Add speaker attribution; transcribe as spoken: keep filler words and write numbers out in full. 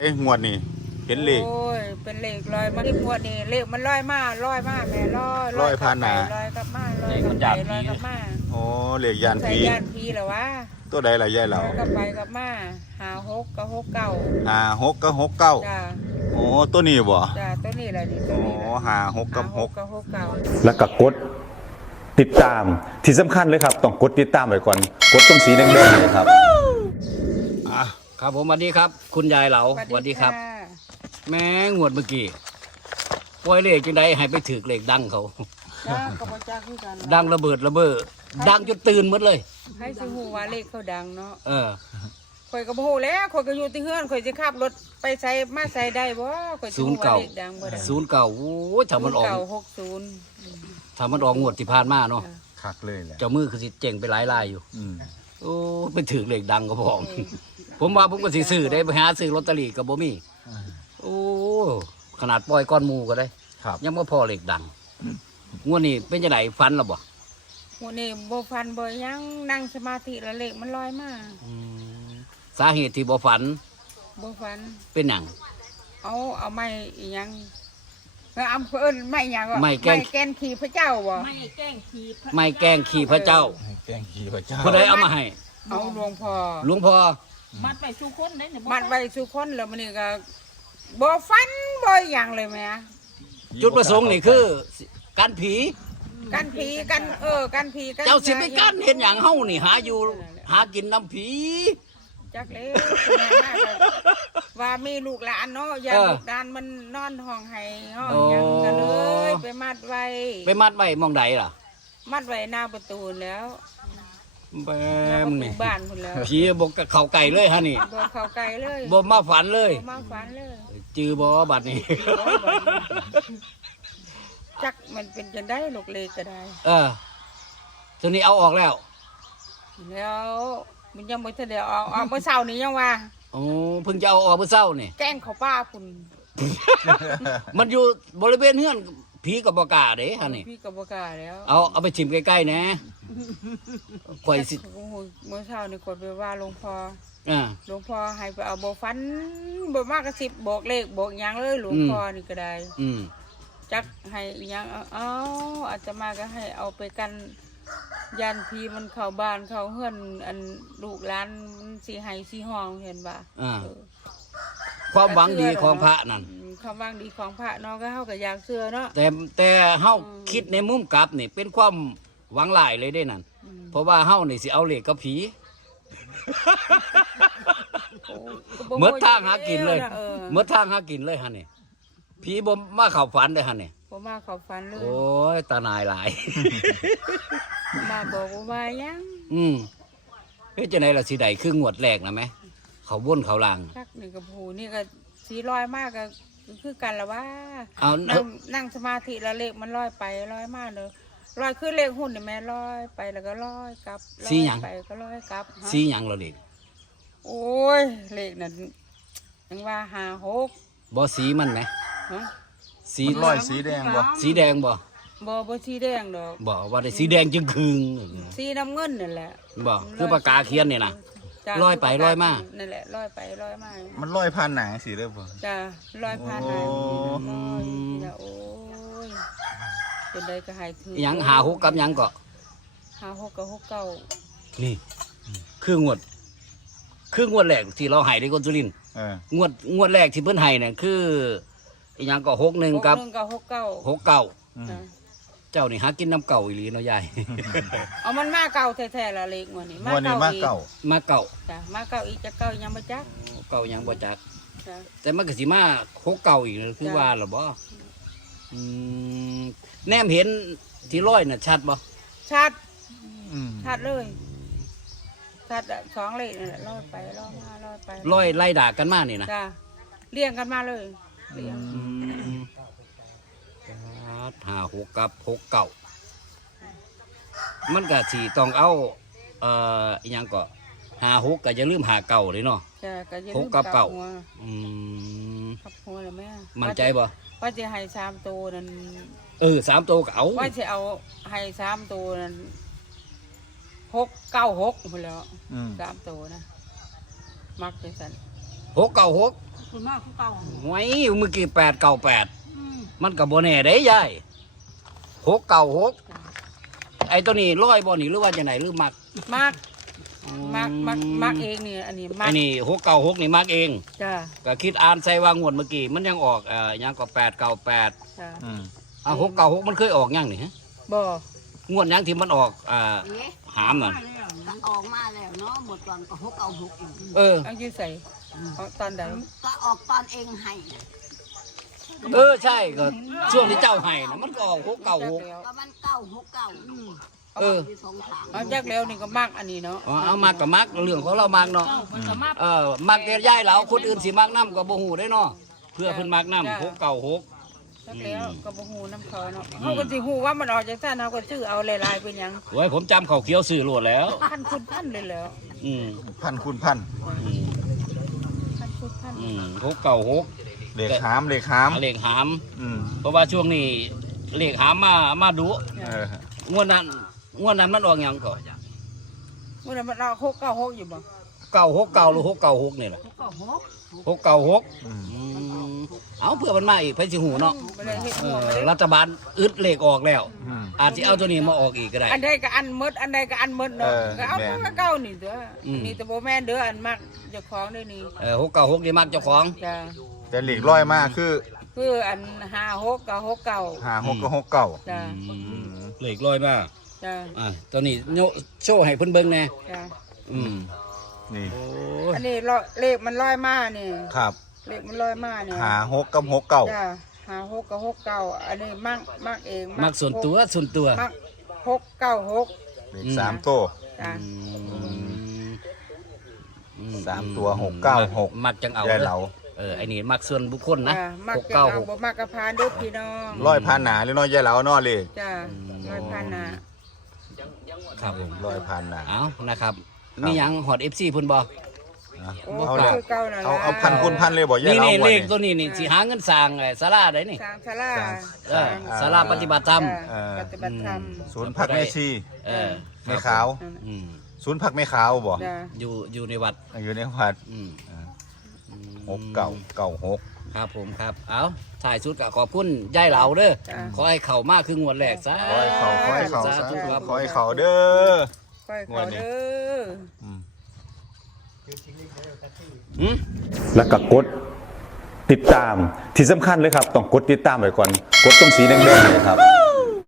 Speaker 1: เอ้งวดนี่เห็นเลข
Speaker 2: โอ้ยเป็นเลขลอยมาที่งวดนี่เลขมันลอยมาลอยมาแม่ลอย
Speaker 1: ลอยผ่านหน้า
Speaker 2: ลอยกลับมาลอยกลับไปลอยกลับมา
Speaker 1: โอ้เลขยาน
Speaker 2: ใส่
Speaker 1: ผี
Speaker 2: ยานผีเหรอวะ
Speaker 1: ตัวใดล่ะยายเห
Speaker 2: ล
Speaker 1: ล่า
Speaker 2: อยกลับไปกลับมาหาหกกับหกเก้า
Speaker 1: ห้าหกกับหกเก้า
Speaker 2: จ้า
Speaker 1: โอ้ตัวนี้บ่
Speaker 2: จ้าตัวนี้แหละนี่ตัว
Speaker 1: โอ้
Speaker 2: นี้แหละ
Speaker 1: ห้าหกกับหก
Speaker 2: กับหกเก้า
Speaker 3: แล้วก็กดติดตามที่สำคัญเลยครับ ต้องกดติดตามไว้ก่อน กดตรงสีแดงๆเลยครับ
Speaker 4: อ่ะครับผมสวัสดีครับ คุณยายเหลาสวัสดีครับ
Speaker 2: ะ
Speaker 4: แม่งวดเมื่อกี้ปล่อยเลขจังไดให้ไปถือเลขดังเขา
Speaker 2: จ้ากับจ้าคือกัน
Speaker 4: ดังระเบิดระเบ้อดังจนตื่นหมดเลย
Speaker 2: ให้สิฮู้ว่าเลขเขาดังเนาะ
Speaker 4: เออ
Speaker 2: ข่อยก็บ่ฮู้แล้วข่อยก็อยู่ที่เฮือนข่อยสิขับรถไปใส่มาใส่ได้บ่ข่อยสิ
Speaker 4: ศูน
Speaker 2: ฮู้
Speaker 4: ย์
Speaker 2: ว่า
Speaker 4: เก่า
Speaker 2: เลขดังบ่ดัง
Speaker 4: ศูนย์เก่าโอ้ยถ้ามันออก
Speaker 2: เก้าหกศูนย์
Speaker 4: ถ้ามันออกงวดที่ผ่านมาเนาะ
Speaker 1: คักเลยแหละ
Speaker 4: เจ้ามือคือสิเจ๋งไปหลายลายอยู่
Speaker 1: อืม
Speaker 4: โอ้ไปถือเลขดังก็พองผมว่าผมก็สิซื้อได้ไปหาซื้อลอตเตอรี่ก็บ่มีโอ้ขนาดปล่อยก้อนหมูก็ได้
Speaker 1: ครับ
Speaker 4: ยังบ่พอเลขดังงวดนี้เป็นจังไดฝันแล้วบ่
Speaker 2: วันนี้บ่ฟันบ่หยังนั่งสมาธิแล้วเลขมันลอยมา
Speaker 4: อืมสาเหตุที่บ่ฝัน
Speaker 2: บ่ฟัน
Speaker 4: เป็นหยัง
Speaker 2: เอาเอาไม้อีหยังเอาอำเภอเอิ้นไม้หยังวะ
Speaker 4: ไม้แกง
Speaker 2: แกนขี่พระเจ้าบ่
Speaker 5: ไม่แกล้งผีพระ
Speaker 4: ไม่แกล้งขี่พระเจ้า
Speaker 1: ให้แกล้งขี่พระเจ้า
Speaker 4: ผู้ใดเอามาให้
Speaker 2: เอาหลวงพ่อ
Speaker 4: หลวงพ่อ
Speaker 5: มัดไปสู่คนได้เนี่ย
Speaker 2: มัดไว้สุคนแล้วมื้อนี้ก็บ่ฟันบ่หยังเลยแหม่
Speaker 4: จุดประสงค์นี่คือการผี
Speaker 2: กันผีกันเออกันผีกัน
Speaker 4: เจ้าสิไปกันเห็นอย่างเฮานี่หาอยู่หากินน้ำผี
Speaker 2: จักเลยแม่น่าจะว่ามีลูกหลานเนาะอย่า
Speaker 4: เออ
Speaker 2: ลูกหลานมันนอนห้องให้ห้อง
Speaker 4: โอ้
Speaker 2: หยังกันเลย ไปมัดไว้
Speaker 4: ไปมัดไว้หมองใดล่ะ
Speaker 2: มัดไว้หน้าประตูแล้ว
Speaker 4: แบ
Speaker 2: หน้าป
Speaker 4: ม
Speaker 2: ระตู
Speaker 4: นี่
Speaker 2: บ้านพุ่นแล้ว
Speaker 4: ผีบกกับเขาไก่เลยฮะนี่
Speaker 2: บ่เข้าไกลเลย
Speaker 4: บ่มาฝันเลย
Speaker 2: บ่มาฝันเลย
Speaker 4: จือบ่บัดนี้
Speaker 2: จักมันเป็นจังได้ลูกเลขก็ได้
Speaker 4: เออทีนี้เอาออกแล้ว
Speaker 2: แล้วมันยังบ่ทันได้ออกออกเมื่อเช้านี้ยังว่า
Speaker 4: โอ้เพิ่งจะเอาออกเมื่อเช้านี่
Speaker 2: แกล้งเขาป้าพุ่น
Speaker 4: มันอยู่บริเวณเฮือนผีกับบ่กล้าเด้ฮะนี่
Speaker 2: พี่ก็บ่กล้าแล้ว
Speaker 4: เอาเอาไปชิมใกล้ๆนะข่อยสิ
Speaker 2: โอ้โหเมื่อเช้านี่กดไปว่าหลวงพ่อ
Speaker 4: อ่า
Speaker 2: หลวงพ่อให้ไปเอาบ่ฟันบ่มากก็สิบบอกเลขบอกหยังเลยหลวงพ่อนี่ก็ได้
Speaker 4: อืม
Speaker 2: จักให้อิหยังเอาเอาอาตมาก็ให้เอาไปกันยันพีมันเข้าบ้านเข้าเฮือนอันลูกหลานมันสิให้สิห้องเห็นบ่
Speaker 4: อ่า
Speaker 2: เออ
Speaker 4: ความหวังดีของพระนั่น
Speaker 2: อืมความหวังดีของพระเนาะก็เฮาก็อยากเชื่อเนาะ
Speaker 4: แต่แต่เฮาคิดในมุมกลับนี่เป็นความหวังหลายเลยได้นั่น
Speaker 2: อืม
Speaker 4: เพราะว่าเฮานี่สิเอาเหล็กกับผี
Speaker 2: โอ้ก็บ่
Speaker 4: เมื่อทางหากินเลย
Speaker 2: ออ
Speaker 4: เมื่อทางหากินเลยฮะนี่ผีบ่มาเข้าฝันได้อฮะนี่
Speaker 2: บ่มาเข้าฝันเลย
Speaker 4: โอ้ยตาหนายหลาย
Speaker 2: มาบอกว่าว่าหยัง
Speaker 4: อืมเฮ้ยจังได๋ล่ะสิได้คืองวดแรกนะแม่เขาวนเขาล่าง
Speaker 2: จักนี่ก็ผู้นี่ก็สีลอยมากก็คือกันละว่า
Speaker 4: เอา
Speaker 2: นั่งนั่งสมาธิแล้วเลขมันลอยไปลอยมาเลยลอยขึ้นเลขหุ้นนี่แม่ลอยไปแล้วก็ลอยกลับลอยไปก็ลอยกลับฮะ
Speaker 4: สีหยังเราเด็ก
Speaker 2: โอ้ยเลขนั่นยังว่าหาหก
Speaker 4: บ่สีมันไหม
Speaker 2: ฮะ
Speaker 4: สี
Speaker 1: มันลอยสีแดงบ่
Speaker 4: สีแดงบ่
Speaker 2: บ่บ่สีแดงดอก
Speaker 4: บ่ว่าได้สีแดงจึงคืง
Speaker 2: สีน้ำเงินนั่นแหละ
Speaker 4: บ่คือปากกาเขียนนี่นะ
Speaker 2: จ้ะ
Speaker 4: ลอยไปลอยมา
Speaker 2: นั่นแหละลอยไปลอยมา
Speaker 1: มันลอยผ่านหนังสิเด้อบ่
Speaker 2: จ้ะลอยผ่าน
Speaker 1: โอ้
Speaker 2: หายลอยทีละโอ้ยเป็นใดก็หายถือ
Speaker 4: หยังหาหกกับหยังก็
Speaker 2: หาหกกับหกเก้า
Speaker 4: นี่คืองวด คืองวดแรกที่เราให้ในคนสุรินทร์
Speaker 1: เออง
Speaker 4: วดงวดแรกที่เพิ่นให้เนี่ยคืออีหยังก็หกหนึ่งกับ
Speaker 2: หกหนึ่งกับหกเก้า
Speaker 4: หกเก้า
Speaker 1: อืม
Speaker 2: จ้ะ
Speaker 4: เจ้านี่หากินน้ำเก่าอีหลีเนาะยาย
Speaker 2: เอามันมาเก่าแท้ๆละเล็กงวดนี้
Speaker 1: งวดนี้มาเก่า
Speaker 4: มาเก่า
Speaker 2: จ้ะมาเก่าอีกจะเก่ายังบ่จัก
Speaker 4: เก่าหยังบ่จัก
Speaker 2: จ้ะ
Speaker 4: แต่มันก็สิมาหกเก่าอีกคือ
Speaker 2: จ้ะ
Speaker 4: ว่าหรอบ่อืมแนมเห็นที่ร้อยน่ะชัดบ่
Speaker 2: ชัด
Speaker 1: อืม
Speaker 2: ชัดเลยชัดอะสองเลขนั่นแหละลอยไปลอยมาลอยไป
Speaker 4: ร้อยไล่ด่ากันมานี่นะ
Speaker 2: จ้ะเรียงกันมาเลยเรียง
Speaker 4: อืมหาหกกับหกเก่ามันก็สิต้องเอาเอ่ออีหยังก็หาหกก็อย่าลืมหาเก่าเลยเนาะ
Speaker 2: จ้ะก็อย่า
Speaker 4: ห
Speaker 2: ลื
Speaker 4: ก
Speaker 2: ม
Speaker 4: กับเก้า
Speaker 2: หัว
Speaker 4: อืม
Speaker 2: กับหัวเลยแม่
Speaker 4: มั่นใจบ่
Speaker 2: ว่าจะให้สามตัวนั่น
Speaker 4: เออสามตัวก็เอา
Speaker 2: ว่าจะเอาให้สามตัวนั่นหกเก้าหกหมดแล้ว
Speaker 1: อืม
Speaker 2: สามตัวนะมักจังสัน
Speaker 4: หกเก่าหก
Speaker 5: คุณมากคือเก่า
Speaker 4: หวยเมื่อกี้แปดเก้าแปด
Speaker 5: อืม
Speaker 4: มันก็บ่แน่เด้ยายหกเก้าหกไอ้ตัวนี้ร้อยบ่นี่หรือว่าจังไหนหรือมัก
Speaker 2: มักมักมักมักเองนี่อันนี้มั
Speaker 4: ไอ้
Speaker 2: ก
Speaker 4: นี่หกเก้าหกนี่มักเอง
Speaker 2: จ้า
Speaker 4: ก็คิดอ่านใส่ว่างวดเมื่อกี้มันยังออกเอ่อยังก็แปดเก้าแปด
Speaker 2: จ้า
Speaker 1: อืม
Speaker 4: อ่ะหกเก้าหกมันเคยออกยังนี่ฮะ
Speaker 2: บ่
Speaker 4: งวดยังที่มันออกอ่า
Speaker 6: เอ๊ะ
Speaker 4: หามน่ะ
Speaker 6: ก็ออกมาแล้วเนาะหมดตอนก็หกเอาหกอีก
Speaker 4: เออ
Speaker 2: เอาอยู่ใส่เอาตอนใด
Speaker 6: ก็ออกตอนเองให้
Speaker 4: เออใช่ก็ช่วงที่เจ้าให้นะมันก็ออกหกเก้าหก
Speaker 6: ก็มันเก้าหกเก้าอืม
Speaker 4: เออ
Speaker 6: มีสองทาง
Speaker 2: เอาจักแล้วนี่ก็มักอันนี้เนาะ
Speaker 4: อ๋อเอามักกับมักเรื่องของเรามักเนาะ
Speaker 5: เจ้ามันก็มา
Speaker 4: เออมักแต่ย่ายเราคนอื่นสิมักน้ำก็บ่ฮู้ได้เนาะเพื่อเพิ่นมักน้ำหกเก้าหก
Speaker 2: จักแล้วก็บ่ฮู้นํเขาเนาะเฮาก็สิฮู้ว่ามันออกจากซั่นเฮาก็ซื้อเอาหลายๆเป็นหยัง
Speaker 4: โอ้ยผมจำเขาวเขียวสื่อโลดแล้ว
Speaker 2: พันคุณพันเลยแล้ว
Speaker 4: อืม
Speaker 1: พันคูณพัน
Speaker 4: อืม
Speaker 2: พันคุณพัน
Speaker 4: อืมหกเก้าหก
Speaker 1: เลขหามเลขหาม
Speaker 4: เลขหาม
Speaker 1: อืม
Speaker 4: เพราะว่าช่วงนี้เลขหามมามาดุ
Speaker 1: เออง
Speaker 4: วดนั้นงวดนั้นมันออกหยังก่อน
Speaker 2: มื้อนั้นมันเอาหกเก้าหกอยู่บ่
Speaker 4: เก้าหกเก้าหรือหกเก้าหกนี่แหละ
Speaker 5: ก็หก
Speaker 4: หกเก้าหก
Speaker 1: อืม
Speaker 4: อืมเอาเพื่อมันมาอีกไปสิหูเนาะ
Speaker 2: บ่ได้เฮ็ด
Speaker 4: เอ
Speaker 2: หัว
Speaker 4: อ
Speaker 2: บ่ได้
Speaker 4: รัฐบาลอึดเลขออกแล้ว
Speaker 1: อืม
Speaker 4: อาจจะเอาตัวนี้มาออกอีกก็ได้
Speaker 2: อันใดก็อันหมดอันใดก็อันหมดเนาะ
Speaker 1: เออ
Speaker 2: ก็เอา
Speaker 1: แม่น
Speaker 2: ตัวเก่านี่เด้ออ
Speaker 4: ม
Speaker 2: นี่แต่บ่แม่นเด้ออันมักเจ้าของเด้อนี่
Speaker 4: เออหกเก้าหกนี่มักเจ้าของ
Speaker 2: จ้า
Speaker 1: แต่เลขร้อยมากคือ
Speaker 2: คืออันห้าหกกับหกเก้า
Speaker 1: หาหกกับหกเก้า
Speaker 2: จ้า
Speaker 4: อืมเลขลอยมา
Speaker 2: จ้า
Speaker 4: อ่ะตัวนี้โยโชว์ให้เพิ่นเบิ่งแน่
Speaker 2: จ้า
Speaker 4: อืม
Speaker 1: นี่
Speaker 4: โอ้ย
Speaker 2: อันนี้ร้อยเลขมันร้อยมานี่
Speaker 1: ครับ
Speaker 2: เลขมันร้อยมานี่
Speaker 1: หาหกกับหกเก้า
Speaker 2: จ้าห้าหกกับหกเก้าอันนี้มักมักเอง
Speaker 4: มักส่วนตัวส่วนตัว
Speaker 2: มักหกเก้าหก
Speaker 1: เลขสามตัว
Speaker 2: จ้า
Speaker 4: อืมอื
Speaker 1: สามตัวหกเก้าหก
Speaker 4: มักจังเอา
Speaker 1: ยายเหลา
Speaker 4: เออไอ้นี่มักส่วนบุคคลนะ
Speaker 2: จ้ามัก
Speaker 4: หก
Speaker 2: จะ
Speaker 4: เก้าห
Speaker 2: เอา
Speaker 4: ก
Speaker 2: บ่มักกระพานเด้อพี่น้อง
Speaker 1: ร้อยพันหนาหรือน้อยยายเหลาน้อเลย
Speaker 2: จ้าร้อยพันนะ
Speaker 4: ครับผม
Speaker 1: ร้อยพันหนา
Speaker 4: เอานะครับมีหยังฮอด เอฟ ซีเพิ่นบ่
Speaker 1: อ่ะ
Speaker 2: โอ้
Speaker 1: เอา
Speaker 2: ก็
Speaker 1: แล้ว
Speaker 2: คือเก่านั่น
Speaker 1: เอา
Speaker 2: ล่ะ
Speaker 1: เอาพันคูณพันเลยบอกยาย
Speaker 4: นี่
Speaker 1: เหลา
Speaker 4: นี่
Speaker 1: วั
Speaker 4: เล
Speaker 1: น
Speaker 4: ขตัวนี้นี่สิหาเงินสร้างไอ้ศาลาได้นี่
Speaker 2: สร้างศาลา
Speaker 4: เออศาลาปฏิบัติธรรม
Speaker 2: จ้าปฏิบัติธรรม
Speaker 1: ศูนย์พักแม่ชี
Speaker 4: เออ
Speaker 1: ไม่ขาว
Speaker 4: อืม
Speaker 1: ศูนย์พักไม่ขาวบ่
Speaker 2: จ้า
Speaker 4: อยู่อยู่ในวัด
Speaker 1: อยู่ในวัด
Speaker 4: อืม
Speaker 1: หกเก่าเก่าหก
Speaker 4: ครับผมครับ เอาถ่ายสุดก็ขอบคุณยายเหลาเด้อ
Speaker 2: จ้า
Speaker 4: ขอให้เข้ามากคืองวดแรกซะ
Speaker 1: ขอให้เขาขอให้เขา
Speaker 4: สาธุครับ
Speaker 1: ขอให้เขาเด้อ
Speaker 2: ค่อยเขาเด้อ
Speaker 1: อืม
Speaker 4: หืม
Speaker 3: แล้วก็กดติดตามที่สำคัญเลยครับ ต้องกดติดตามไว้ก่อน กดตรงสีแดงๆเนยครับ